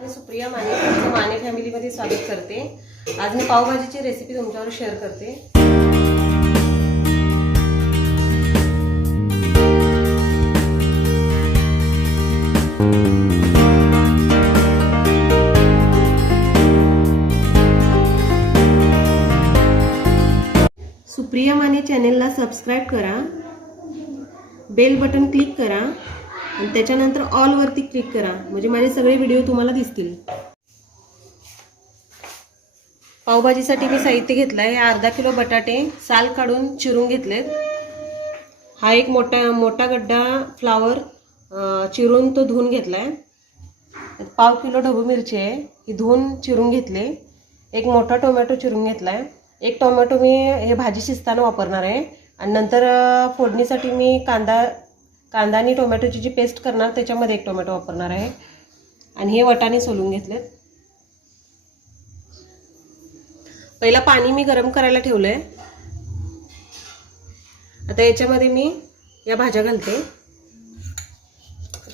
सुप्रिया माने, तुमचं माने फॅमिलीमध्ये स्वागत करते। आज मी पावभाजीची रेसिपी तुमच्यावर शेअर करते। सुप्रिया माने चॅनलला सबस्क्राइब करा, बेल बटन क्लिक करा आणि त्याच्यानंतर ऑल वरती क्लिक करा, म्हणजे माझे सगळे व्हिडिओ तुम्हाला दिसतील। पावभाजीसाठी मी साहित्य घेतलंय। अर्धा किलो बटाटे साल काढून चिरून घेतलेत। हा एक मोठा गड्डा फ्लावर चिरून तो धुवून घेतलाय। पाव किलो ढबू मिरची आहे, ही धुवून चिरून घेतले। एक मोठा टोमॅटो चिरून घेतलाय। एक टोमॅटो मी हे भाजी शिजताना वापरणार आहे आणि नंतर फोडणीसाठी मी कांदा आणि टोमॅटोची जी पेस्ट करणार त्याच्यामध्ये एक टोमॅटो वापरणार आहे आणि हे वाटाणे सोलून घेतलेत। पहिला पाणी मी गरम करायला ठेवलंय। आता याच्यामध्ये मी या भाज्या घालते।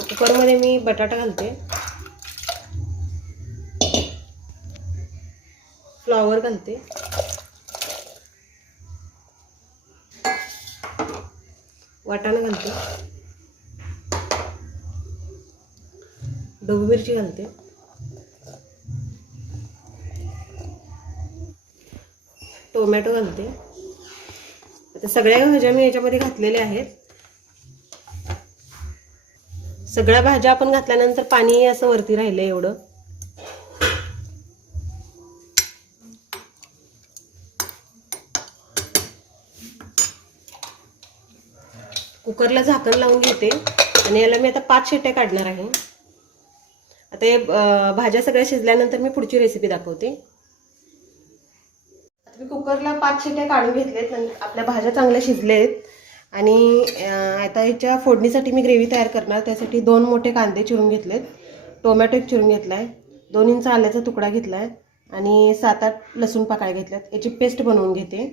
कुकरमध्ये मी बटाटा घालते, फ्लॉवर घालते, वाटाणा घालते, ढबू मिरची घालते, टोमॅटो घालते। आता सगळ्या भाज्या मी याच्यामध्ये घातलेल्या आहेत। सगळ्या भाज्या आपण घातल्यानंतर पाणी असं वरती राहिलं एवढं। कुकरला झाकण लावून घेते आणि याला मी आता 5 शिट्ट्या काढणार आहे। आता हे भाज्या सगळ्या शिजल्यानंतर मी पुढची रेसिपी दाखवते। आता मी कुकरला 5 शिट्ट्या काढून घेतलेत आणि आपल्या भाज्या चांगल्या शिजलेत आणि आता याच्या फोडणीसाठी मी ग्रेव्ही तयार करणार। त्यासाठी 2 मोठे कांदे चिरून घेतलेत, टोमॅटो एक चिरून घेतलाय, 2 इंच आल्याचा तुकडा घेतलाय आणि 7-8 लसूण पाकळ्या घेतल्यात। याची पेस्ट बनवून घेते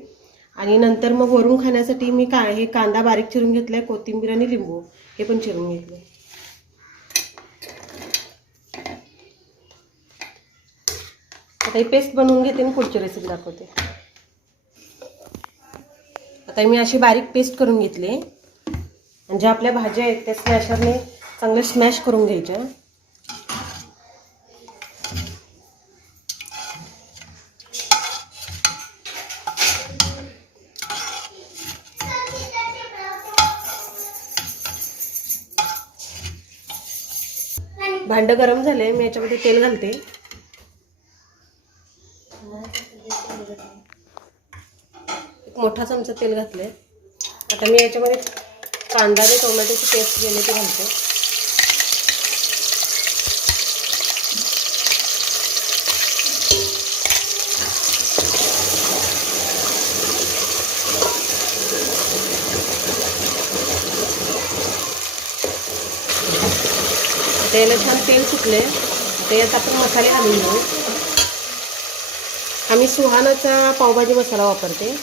आणि नंतर मग वरून खाण्यासाठी मी हे कांदा बारीक चिरून घेतलाय, कोथिंबीर आणि लिंबू हे पण चिरून घेतले। आता ही पेस्ट बनवून घेते आणि पुढची रेसिपी दाखवते। आता मी अशी बारीक पेस्ट करून घेतली आणि ज्या आपल्या भाज्या आहेत त्या स्मॅशरने चांगलं स्मॅश करून घ्यायच्या। भांडं गरम झाले, मी याच्यामध्ये तेल घालते। एक मोठा चमचा तेल घातले। आता मी याच्यामध्ये कांदा आणि टोमॅटोची पेस्ट केली ती घालते। त्याला छान तेल सुटले, त्यात आपण मसाले घालून घेऊ। आम्ही सुहानाचा पावभाजी मसाला वापरते।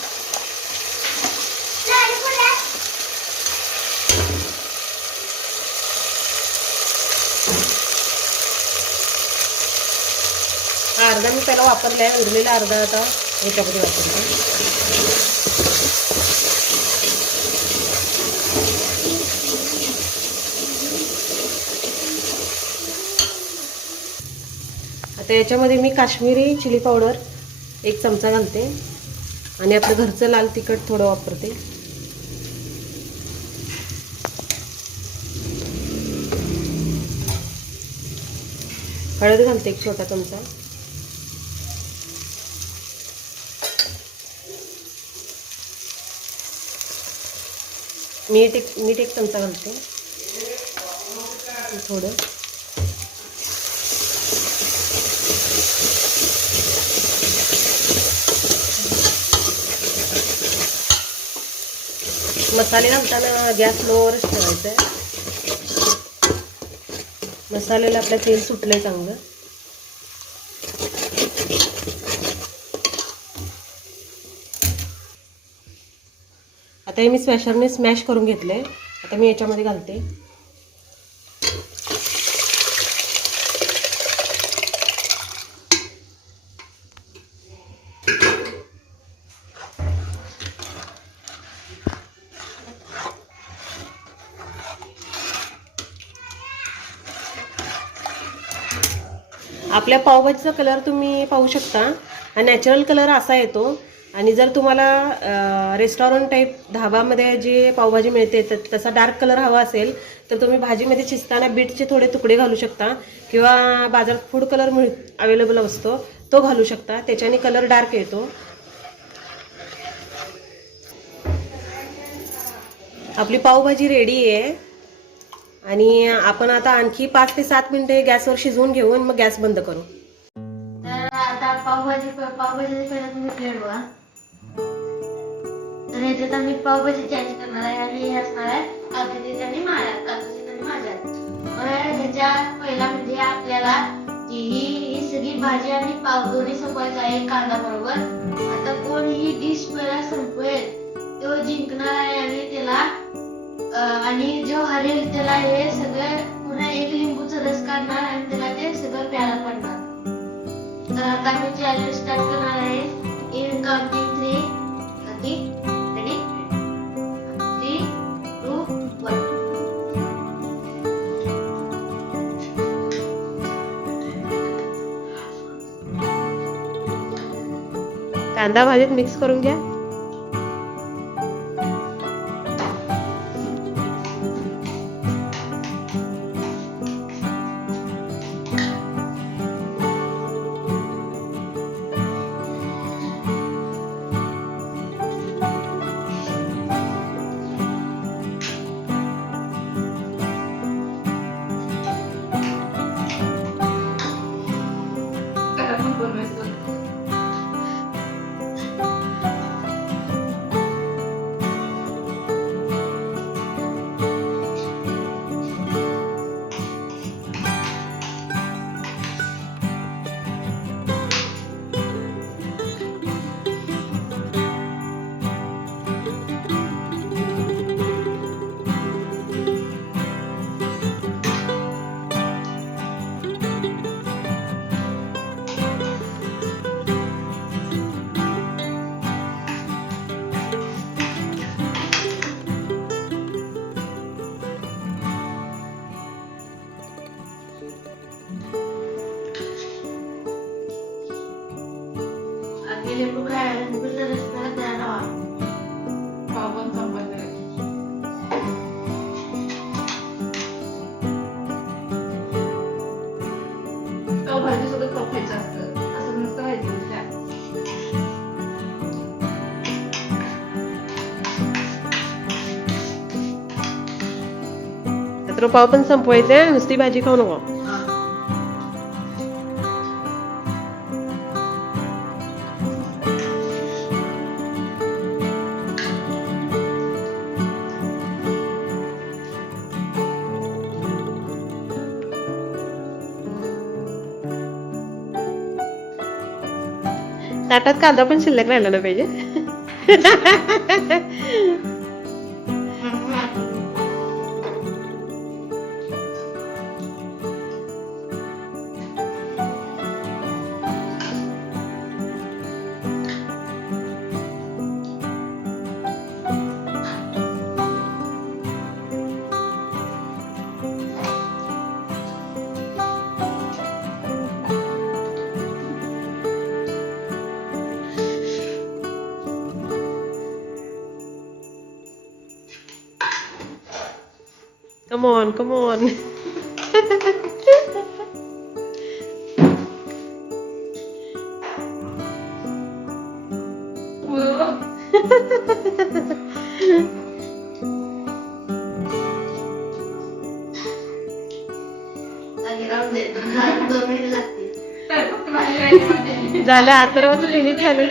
हा अर्धा मी त्याला वापरलाय, उरलेला अर्धा आता ह्याच्यामध्ये वापरते। आता याच्यामध्ये मी काश्मीरी चिली पावडर 1 चमचा घालते आणि आपलं घरचं लाल तिखट थोडं वापरते। हळद घालते 1 छोटा चमचा, मीठ एक चमचा घालते थोडं, मसाले घालताना गॅस लोवरच ठेवायचा आहे। मसाल्याला आपलं तेल सुटलंय चांगलं। आता हे मी स्मॅशरने स्मॅश करून घेतले। आता मी याच्यामध्ये घालते। आपल्या पावभाजीचा कलर तुम्ही पाहू शकता, हा नॅचरल कलर असा येतो. आणि जर तुम्हाला रेस्टॉरंट टाईप धाबामध्ये जे पावभाजी मिळते तसा डार्क कलर हवा असेल तर तुम्ही भाजीमध्ये शिजताना बीटचे थोडे तुकडे घालू शकता, किंवा बाजारात फूड कलर अवेलेबल असतो तो घालू शकता, त्याच्याने कलर डार्क येतो. आपली पावभाजी रेडी आहे आणि आपण आता आणखी 5 ते 7 मिनिटे गॅसवर शिजवून घेऊन मग गॅस बंद करू. तर आता पावभाजी पहिला तुम्ही प्लेट बघा. तर याच्यात आम्ही पावभाजी चेंज करणार आहे आणि हे असणार आहे काजूची आणि माझ्या. ह्याच्या पहिला म्हणजे आपल्याला ही सगळी भाजी आणि पाव दोन्ही संपवायचं आहे कांदा बरोबर. आता कोण ही डिश पहिला संपवेल तो जिंकणार आहे आणि त्याला आणि जो हरेल त्याला हे सगळं पुन्हा एक लिंबूचा रस काढणार आणि त्याला ते सगळं प्यायला पडणार. तर आता मी चॅलेंज स्टार्ट करणार आहे. In counting 3. Okay, ready? 3, 2, 1. कांदा भाजीत मिक्स करून घ्या. लिंबू काय लिंबूचा रस त्याला द्यायला हवा. पाव पण संपत नाही. पाव भाजी सोबत पाव खायचं असतं, असं नसतं खायचं. तर पाव पण संपवायचे, नुसती भाजी खाऊ नको. ताटात कांदा पण शिल्लक राहिला ना पाहिजे. Come on, come on. झालं अथर्वचं लिहित झालं.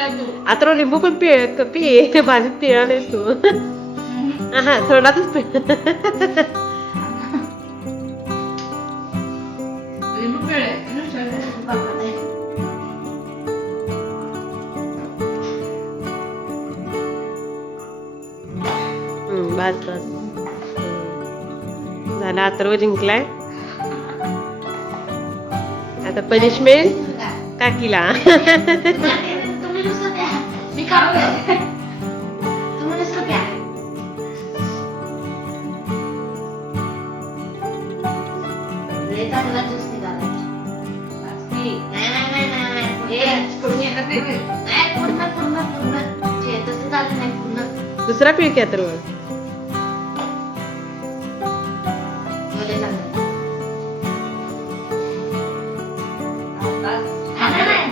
अथर्व लिंबू पण पी भाजीत पिळा नाहीस तू. हा थोडाच पी. बस बस झाला. अथर्व जिंकलाय. आता पनिशमेंट काकीला. नाही पूर्ण पूर्ण पूर्ण जे तसं झालं नाही पूर्ण दुसरा पीळ की तर मध्ये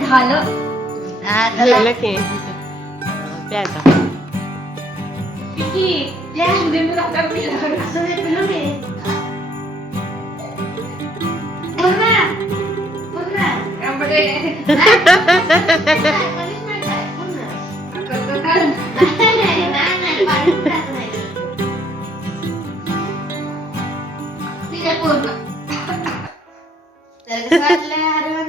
झालं झालं जेवलं की प्यायचा असं नाही पिलो मी पूर्ण पूर्ण punishment आहे, पूर्ण. नाही, punishment नाही. ठीक आहे, पूर्ण. तर कसं वाटलंय हरण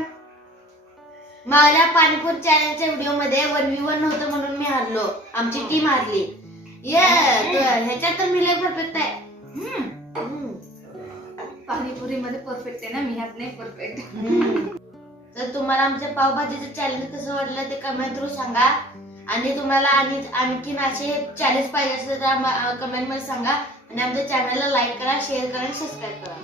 मला पाणीपुरी चॅनलच्या व्हिडिओ मध्ये 1v1 नव्हतं म्हणून मी हारलो आमची टीम हारली ह्याच्यात तर मी लय परफेक्ट आहे पाणीपुरी मध्ये परफेक्ट आहे ना मी ह्यात नाही परफेक्ट तर तुम्हाला आमच्या पावभाजीचं चॅलेंज कसं वाटलं ते कमेंट थ्रू सांगा आणि तुम्हाला आणखीन असे चॅलेंज पाहिजे असेल तर कमेंट मध्ये सांगा आणि आमच्या चॅनलला लाईक करा शेअर करा आणि सबस्क्राईब करा